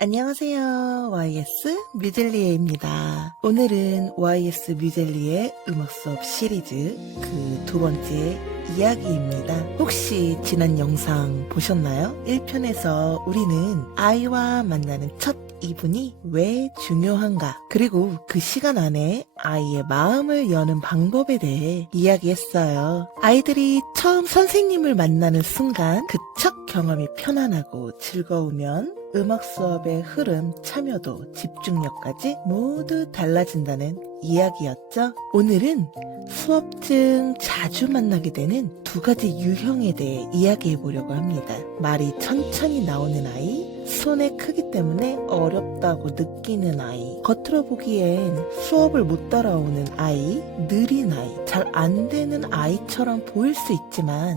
안녕하세요. YS 뮤젤리에입니다. 오늘은 YS 뮤젤리의 음악 수업 시리즈 그 두 번째 이야기입니다. 혹시 지난 영상 보셨나요? 1편에서 우리는 아이와 만나는 첫 이분이 왜 중요한가, 그리고 그 시간 안에 아이의 마음을 여는 방법에 대해 이야기했어요. 아이들이 처음 선생님을 만나는 순간 그 첫 경험이 편안하고 즐거우면 음악 수업의 흐름, 참여도, 집중력까지 모두 달라진다는 이야기였죠. 오늘은 수업 중 자주 만나게 되는 두 가지 유형에 대해 이야기해 보려고 합니다. 말이 천천히 나오는 아이, 손의 크기 때문에 어렵다고 느끼는 아이, 겉으로 보기엔 수업을 못 따라오는 아이, 느린 아이, 잘 안 되는 아이처럼 보일 수 있지만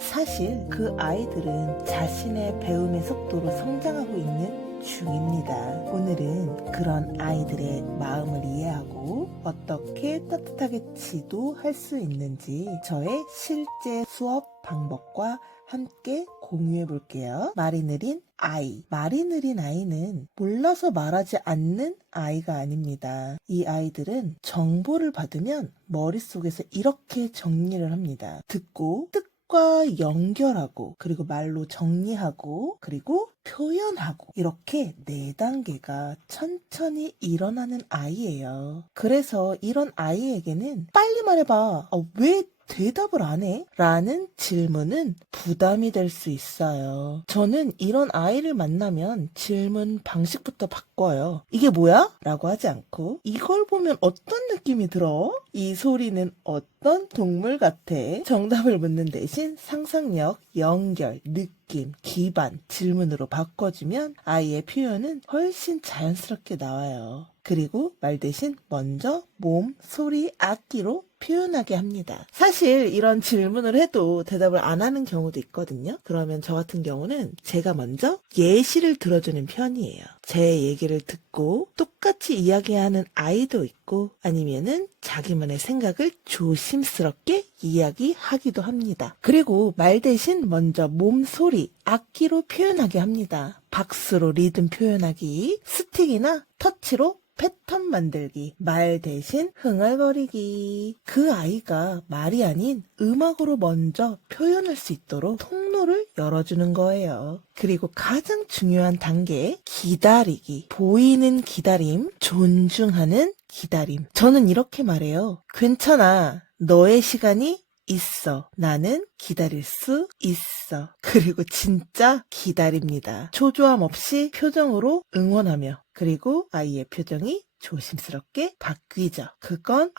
사실 그 아이들은 자신의 배움의 속도로 성장하고 있는 중입니다. 오늘은 그런 아이들의 마음을 이해하고 어떻게 따뜻하게 지도할 수 있는지 저의 실제 수업 방법과 함께 공유해 볼게요. 말이 느린 아이. 말이 느린 아이는 몰라서 말하지 않는 아이가 아닙니다. 이 아이들은 정보를 받으면 머릿속에서 이렇게 정리를 합니다. 듣고 뜻과 연결하고, 그리고 말로 정리하고, 그리고 표현하고, 이렇게 4단계가 천천히 일어나는 아이예요. 그래서 이런 아이에게는 빨리 말해봐. 왜 대답을 안 해? 라는 질문은 부담이 될 수 있어요. 저는 이런 아이를 만나면 질문 방식부터 바꿔요. 이게 뭐야? 라고 하지 않고, 이걸 보면 어떤 느낌이 들어? 이 소리는 어떤 동물 같아? 정답을 묻는 대신 상상력, 연결, 느낌, 기반, 질문으로 바꿔주면 아이의 표현은 훨씬 자연스럽게 나와요. 그리고 말 대신 먼저 몸, 소리, 악기로 표현하게 합니다. 사실 이런 질문을 해도 대답을 안 하는 경우도 있거든요. 그러면 저 같은 경우는 제가 먼저 예시를 들어주는 편이에요. 제 얘기를 듣고 똑같이 이야기하는 아이도 있고, 아니면은 자기만의 생각을 조심스럽게 이야기하기도 합니다. 그리고 말 대신 먼저 몸, 소리, 악기로 표현하게 합니다. 박수로 리듬 표현하기, 스틱이나 터치로 패턴 만들기, 말 대신 흥얼거리기. 그 아이가 말이 아닌 음악으로 먼저 표현할 수 있도록 통로를 열어주는 거예요. 그리고 가장 중요한 단계, 기다리기. 보이는 기다림, 존중하는 기다림. 저는 이렇게 말해요. 괜찮아. 너의 시간이 있어. 나는 기다릴 수 있어. 그리고 진짜 기다립니다. 초조함 없이 표정으로 응원하며, 그리고 아이의 표정이 조심스럽게 바뀌죠. 그건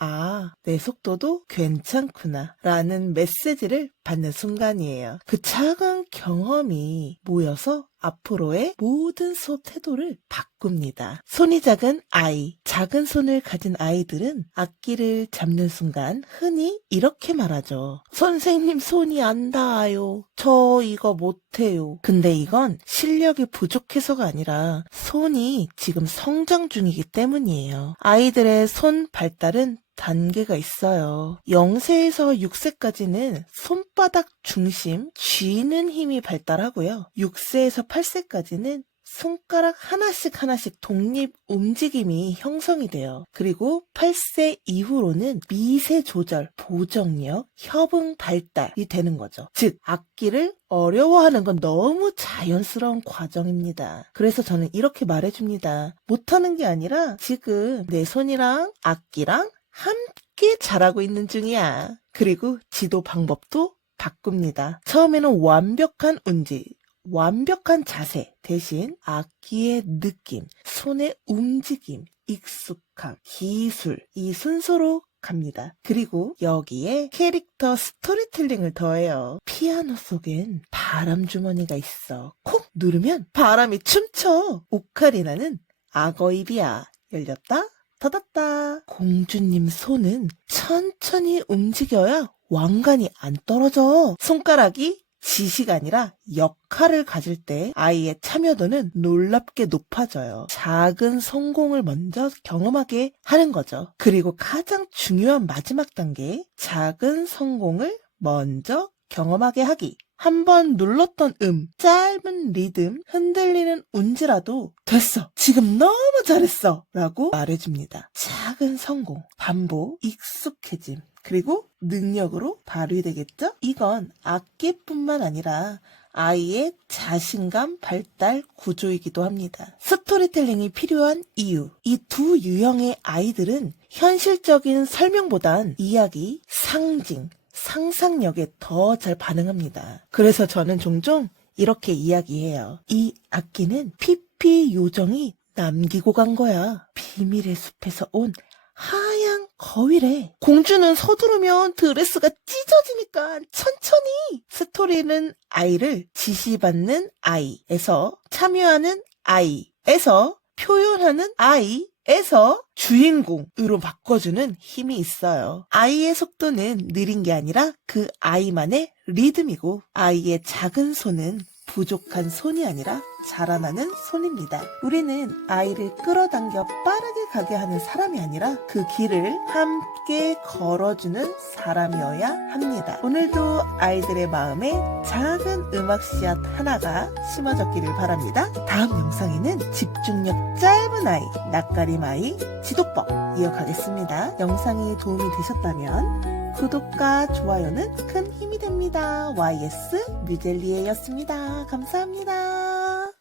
내 속도도 괜찮구나 라는 메시지를 받는 순간이에요. 그 작은 경험이 모여서 앞으로의 모든 수업 태도를 바꿉니다. 손이 작은 아이, 작은 손을 가진 아이들은 악기를 잡는 순간 흔히 이렇게 말하죠. 선생님, 손이 안 닿아요. 저 이거 못해요. 근데 이건 실력이 부족해서가 아니라 손이 지금 성장 중이기 때문이에요. 아이들의 손 발달은 단계가 있어요. 0세에서 6세까지는 손바닥 중심, 쥐는 힘이 발달하고요. 6세에서 8세까지는 손가락 하나씩 독립 움직임이 형성이 돼요. 그리고 8세 이후로는 미세 조절, 보정력, 협응 발달이 되는 거죠. 즉, 악기를 어려워하는 건 너무 자연스러운 과정입니다. 그래서 저는 이렇게 말해줍니다. 못하는 게 아니라 지금 내 손이랑 악기랑 함께 잘하고 있는 중이야. 그리고 지도 방법도 바꿉니다. 처음에는 완벽한 운지, 완벽한 자세 대신 악기의 느낌, 손의 움직임, 익숙함, 기술, 이 순서로 갑니다. 그리고 여기에 캐릭터 스토리텔링을 더해요. 피아노 속엔 바람 주머니가 있어. 콕 누르면 바람이 춤춰. 오카리나는 악어 입이야. 열렸다 닫았다. 공주님 손은 천천히 움직여야 왕관이 안 떨어져. 손가락이 지시가 아니라 역할을 가질 때 아이의 참여도는 놀랍게 높아져요. 작은 성공을 먼저 경험하게 하는 거죠. 그리고 가장 중요한 마지막 단계, 작은 성공을 먼저 경험하게 하기. 한번 눌렀던 짧은 리듬, 흔들리는 운지라도 됐어. 지금 너무 잘했어. 라고 말해줍니다. 작은 성공, 반복, 익숙해짐, 그리고 능력으로 발휘되겠죠? 이건 악기뿐만 아니라 아이의 자신감 발달 구조이기도 합니다. 스토리텔링이 필요한 이유. 이 두 유형의 아이들은 현실적인 설명보단 이야기, 상징, 상상력에 더 잘 반응합니다. 그래서 저는 종종 이렇게 이야기해요. 이 악기는 피피 요정이 남기고 간 거야. 비밀의 숲에서 온 하얀 거위래. 공주는 서두르면 드레스가 찢어지니까 천천히. 스토리는 아이를 지시받는 아이에서 참여하는 아이에서 표현하는 아이에서 주인공으로 바꿔주는 힘이 있어요. 아이의 속도는 느린 게 아니라 그 아이만의 리듬이고, 아이의 작은 손은 부족한 손이 아니라 자라나는 손입니다. 우리는 아이를 끌어당겨 빠르게 가게 하는 사람이 아니라 그 길을 함께 걸어주는 사람이어야 합니다. 오늘도 아이들의 마음에 작은 음악 씨앗 하나가 심어졌기를 바랍니다. 다음 영상에는 집중력 짧은 아이, 낯가림 아이 지도법 이어가겠습니다. 영상이 도움이 되셨다면 구독과 좋아요는 큰 힘이 됩니다. YS 뮤젤리에였습니다. 감사합니다.